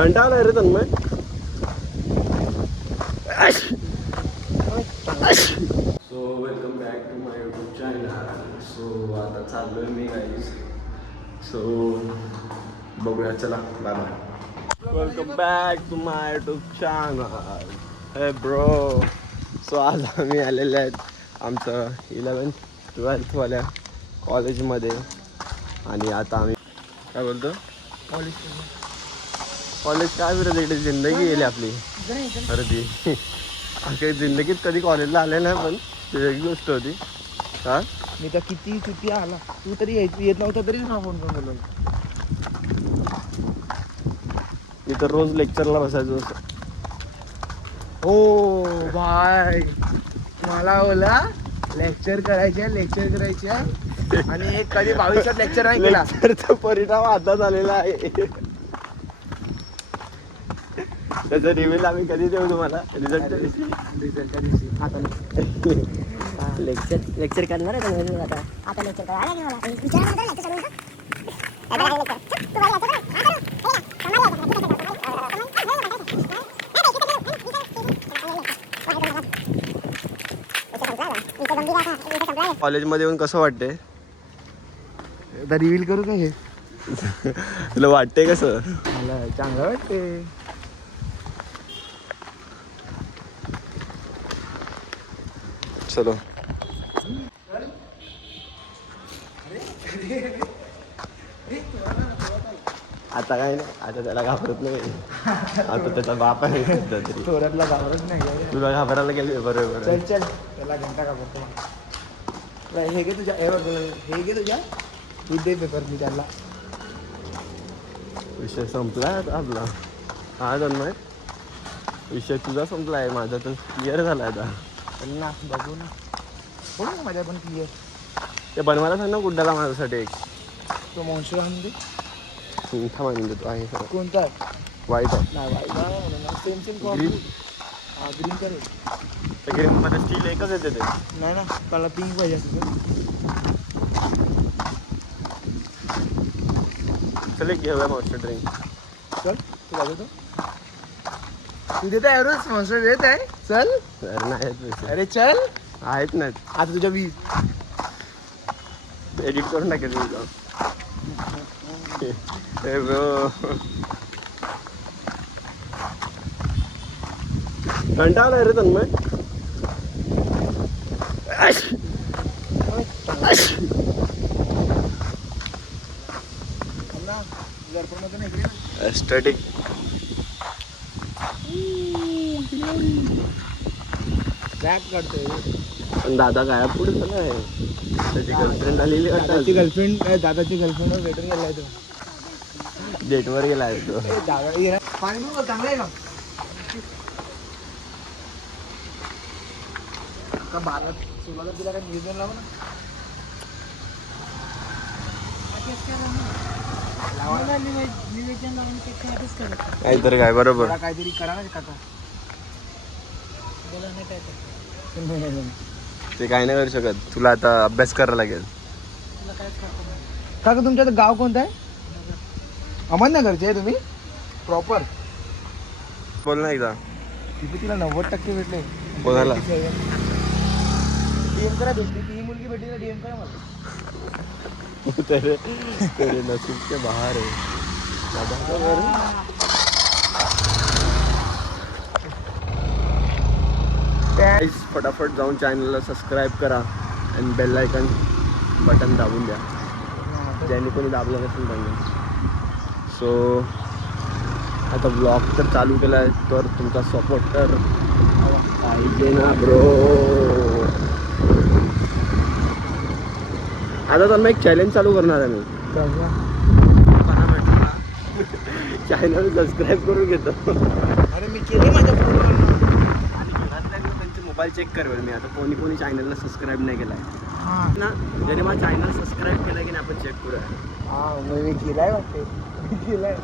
कंटाळा रे Tanmay. So welcome back to my YouTube channel. So आता चाललोय मी गाईज. सो बघूया, चला bye bye. Welcome back to my YouTube channel. Hey bro. So आज आम्ही आलेले आहेत आमचं 11th-12th वाल्या कॉलेजमध्ये. आणि आता आम्ही काय बोलतो, कॉलेज काय फिरत इकडे जिंदगी गेली आपली. अरे ती अखेर जिंदगीत कधी कॉलेजला आले नाही, पण ती एक गोष्ट होती. हा मी तर किती आला, तू तरी येत नव्हता तरी ना फोन करून बोललो. मी तर रोज लेक्चरला बसायचो असं. हो भाई, मला बोला लेक्चर करायचे आणि एक कधी 22 लेक्चर नाही केला. लेक्चरचा परिणाम आता झालेला आहे. त्याचा रिव्ह्यू आम्ही कधी देऊ तुम्हाला, रिझल्टच्या दिवशी. लेक्चर करणार आहे आता लेक्चर कॉलेजमध्ये येऊन कसं वाटते, आता रिव्हील करू का हे? तुला वाटते कसं? मला चांगलं वाटते. चलो. आता काय नाही, आता त्याला घाबरत नाही. आता त्याचा बाप आहे तरी थोड्यातला घाबरत नाही. तुला घाबरायला गेले. बरोबर. चल त्याला घंटा घाबरतो. हे घे तुझ्या, हे घे तुझ्या, तू दे पेपर मी त्याला. विषय संपलाय आता आपला. हा तन्मय, विषय तुझा संपलाय, माझा तर क्लिअर झालाय आता. ना बघू ना, हो ना माझ्या पण क्लिअर. ते बनवायला सांग ना गुड्डाला माझ्यासाठी एक. तो मॉन्स्टर आणून दे. थांबा आणून देतो. आहे सर कोणता? वाईट आहे. नाही वाईट सेम ग्रीन. ग्रीन करेल. त्या ग्रीनमध्ये स्टील एकच येते ते. नाही ना, मला पिंक पाहिजे असं. चल एक घेऊया मॉन्स्टर ड्रिंक. चल तू बघतो, तू देत आहे रोज मॉन्स्टर देत आहे. चल. अरे नाही आहेत पैसे. अरे चल, आहेत नाहीत. आता तुझ्या 20 एडिट करून टाकेल मी. हे ब्रो, कंटाळा रे तन्मय. एस्थेटिक. रॅप करतोय. पण दादा काय पुढे झाला आहे. त्याची गर्लफ्रेंड आलेली वाटतं. दादाची गर्लफ्रेंड भेटून गेलाय तो. डेटवर गेला आहे तो. दादा पाणी पिऊ का? चांगलं आहे का भारत सुरुवात तिला काय निवेदन लावू ना. काहीतरी काय बरोबर. काहीतरी करा ना काका. ते काही नाही करू शकत. तुला आता अभ्यास करायला लागेल. काका तुमचं गाव कोणतं आहे? अहमदनगरचे आहे तुम्ही प्रॉपर? बोल ना एकदा. तिला 90% भेटले. कोणाला? डीएम करा. ती मुलगी भेटली डीएम करा मला. तेरे नसीब के बाहर है. फटाफट जाऊन चॅनलला सबस्क्राईब करा आणि बेल आयकन बटन दाबून द्या, ज्याने कोणी दाबलं नसेल त्यांनी. सो आता ब्लॉग तर चालू केला आहे, तर तुमचा सपोर्ट तर पाहिजे ना ब्रो. आता त्यांना एक चॅलेंज चालू करणार आहे मी. चॅनल सबस्क्राईब करून घेतो. अरे मी केले माझ्या आणि घरातल्या त्यांचे मोबाईल चेक करेल मी. आता कोणी चॅनलला सबस्क्राईब नाही केला आहे ना, ज्याने माझा चॅनल सबस्क्राईब केला की नाही आपण चेक करूया. मी केलाय वाटते. केलाय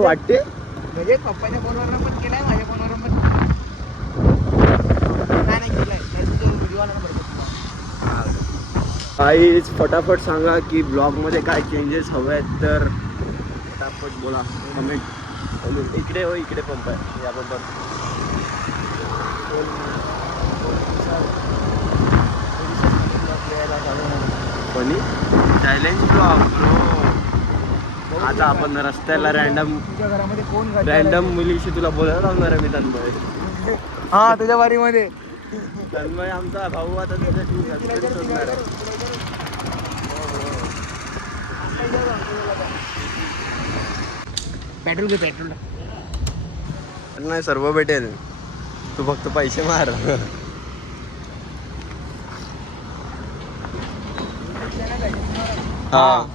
वाटते म्हणजे पप्पाच्या फोनवर पण केलाय, माझ्या फोनवर पण नाही केलाय. व्हिडिओ काहीच फटाफट सांगा की ब्लॉगमध्ये काय चेंजेस हवे आहेत, तर फटाफट बोला कमेंट. इकडे हो, इकडे पंप आहे या पंपावर. कोणी चॅलेंज ब्लॉग ब्रो. आता आपण रस्त्याला तुझ्या घरामध्ये कोण करणार आहे? रॅन्डम मुलीशी तुला बोलायला लावणार आहे मी तन्मय. हा तुझ्या वारीमध्ये तन्मय आमचा भाऊ आता त्याच्याशी शोधणार आहे. पेट्रोल घे पेट्रोल. नाही सर्व भेटेल, तू फक्त पैसे मार. हा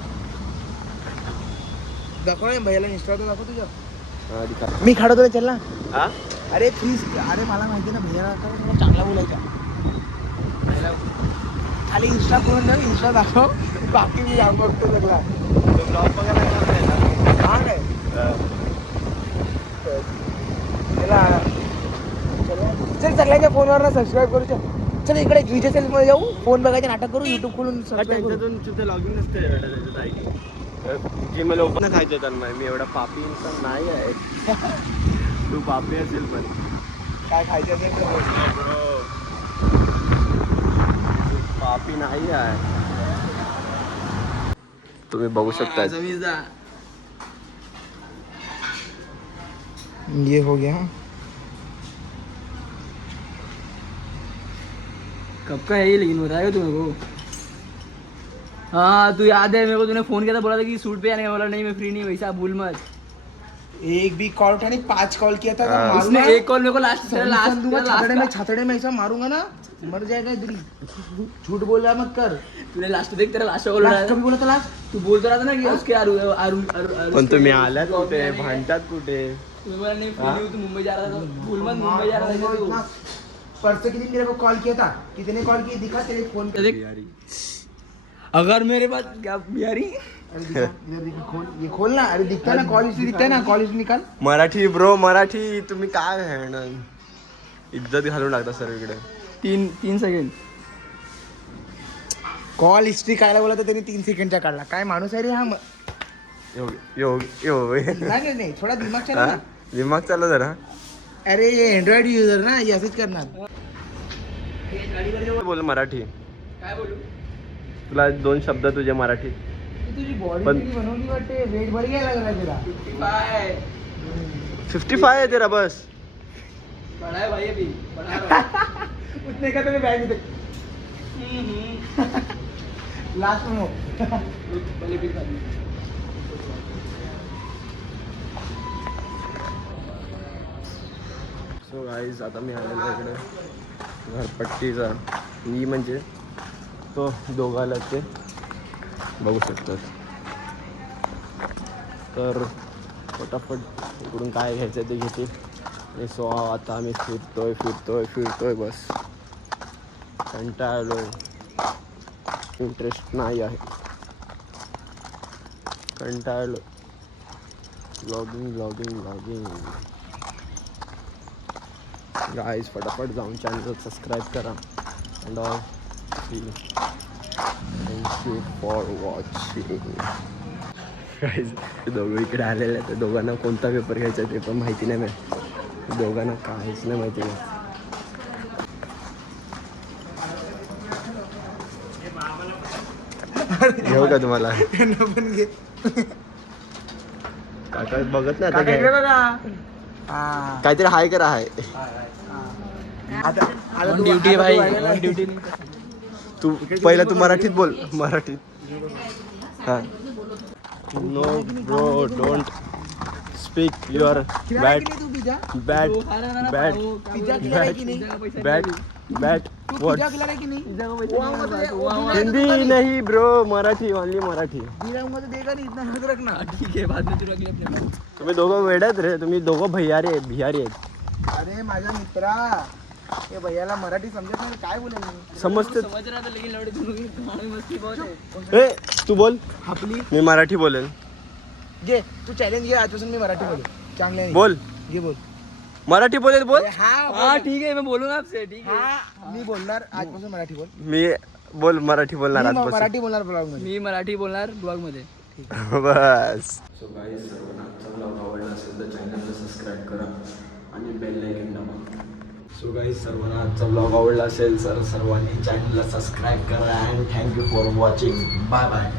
दाखव ना भैयाला इंस्टा दाखव तुझ्या. हा, दिखा. मी खाडो तुला चल ना. हा अरे प्लीज अरे मला माहिती ना भैया थोडा चांगला बोलायचा. खाली इंस्टा करून द्या, इंस्टा दाखव, बाकी मी जाऊन बघतो सगळा. तो ब्लॉग बघायला येणार नाही ना? हा काय चला चल सगळ्यांच्या फोनवर ना सबस्क्राईब करू. चल इकडे विजय सेल्स मध्ये जाऊ, फोन बघायचे नाटक करू, युट्यूब खोलून सबस्क्राईब करू. त्यांच्यातून तिथे लॉगिन नसते त्याच्यात आयडी. जी मला ओपन खायचं तन्मय, मी एवढा पापी इंसान नाही आहे. तू पापी असेल पण काय खायचं असेल तर बोल. तू पापी नाही आहे. तुम्ही बघू शकता. ये हो गया. कब का है ये, लेकिन बताएगा तुम्हें को? हाँ तू याद है मेरे को, तूने फोन किया था, बोला था कि सूट पे आने का, बोला नहीं मैं फ्री नहीं, वैसा भूल मत. एक भी कॉल उठाने 5 कॉल किया था. हाँ. उसने एक कॉल मेरे को लास्ट छातड़े में ऐसा मारूंगा ना मर जाएगा इधर ही. झूठ बोल रहा मत कर. तूने लास्ट देख तेरा लास्ट कॉल लास्ट कभी बोला था लास्ट. तू बोलता रहा था ना कि उसके पण तुम्ही आलात कुठे, भांडतात कुठे? तुम्हें बोला नहीं फ्री नहीं, तू मुंबई जा रहा था, भूल मत मुंबई जा रहा था तू. परसों के दिन मेरे को कॉल किया था. कितने कॉल किए दिखा तेरे फोन पे. देख अगर मेरे पास क्या बिहारी. अरे दिखा, इधर दिखा, खोल ये खोल ना. अरे दिखता है ना, कॉल हिस्ट्री दिखता है ना, कॉल हिस्ट्री निकाल. मराठी ब्रो, मराठी. तुम्ही काय आहे, इज्जत घालून टाकता सर्वीकडे. 3 सेकंड. कॉल हिस्ट्री काढायला बोला तर त्यांनी 3 सेकंडचा काढला. काय माणूस आहे रे हा. यो यो यो नाही नाही थोडा दिमाग चालला ना. दिमाग चालला जरा. अरे ये अँड्रॉइड युजर ना, ये असंच करणार. बोल मराठी. काय बोलू. तुला 2 शब्द तुझे मराठी. तुझी बॉडी पण- बनवली वाटते, वेट भर घ्यायला लागला तिला. 55 आहे तेरा बस. बड़ा है भाई अभी, बड़ा है. उतने का तो बैग दे लास्ट में. पहले भी खा ली. सो गाईज आता मी आलेलो इकडे घरपट्टीचा. मी म्हणजे तो दोघाला ते बघू शकतात. तर फटाफट इकडून काय घ्यायचं ते घेते. आणि सो आता आम्ही फिरतोय बस. कंटाळलोय, इंटरेस्ट नाही आहे, कंटाळलो. लॉगिंग गाईज फटाफट जाऊन चॅनल सबस्क्राईब करा. And all thank you for watching. Guys दोघं इकडे आलेले आहेत. दोघांना कोणता पेपर घ्यायचा ते पण माहिती नाही. दोघांना काहीच नाही माहिती नाही. घेऊ का तुम्हाला? पण घे. काका बघत ना आता काका इकडे घ्या. बघा. हा. काहीतरी हाय करा हाय. आता ऑन ड्यूटी भाई, ऑन ड्यूटी. तू पहिला तू मराठीत बोल. मराठीत. हां. No bro don't speak your bad तू पिझ्झा बॅड बॅड पिझ्झा खिला की नाही. बॅड बॅड तू वर्ड. पिझ्झा खिला की नाही. हिंदी नहीं ब्रो, मराठी ओनली मराठी. दिरांमध्ये देगा नाही, इतना याद रखना. ठीक है, बाद में तू रख ले अपने. तुम्ही दोघं वेड्यात रे. तुम्ही दोघं बिहारी आहेत. अरे माझा मित्रा, हे भैयाला मराठी समजत नाही, काय बोलेल मी. समजते. समझ रहा था लेकिन लौड़े दोनों की कहानी मस्ती बहुत है. ए तू बोल. आपली मी मराठी बोलेल. घे तू चॅलेंज घे. आजपासून मी मराठी बोलू. चांगले बोल. घे बोल. मराठी बोलेल बोल. अरे हा हाँ ठीक है, मैं बोलूंगा आपसे. ठीक है, हा मी बोलणार आजपासून मराठी बोल. मी बोल मराठी बोलणार मी आजपासून. मराठी बोलणार ब्लॉग मध्ये. मी मराठी बोलणार ब्लॉग मध्ये. बस. सो गाईज सर्वांना आजचा ब्लॉग आवडला असेल तर चॅनलला सबस्क्राईब करा आणि बेल आयकॉन दाबा. सो गाईज सर्वांना आजचा ब्लॉग आवडला असेल तर सर्वांनी चॅनलला सबस्क्राईब करा and thank you for watching. Bye bye.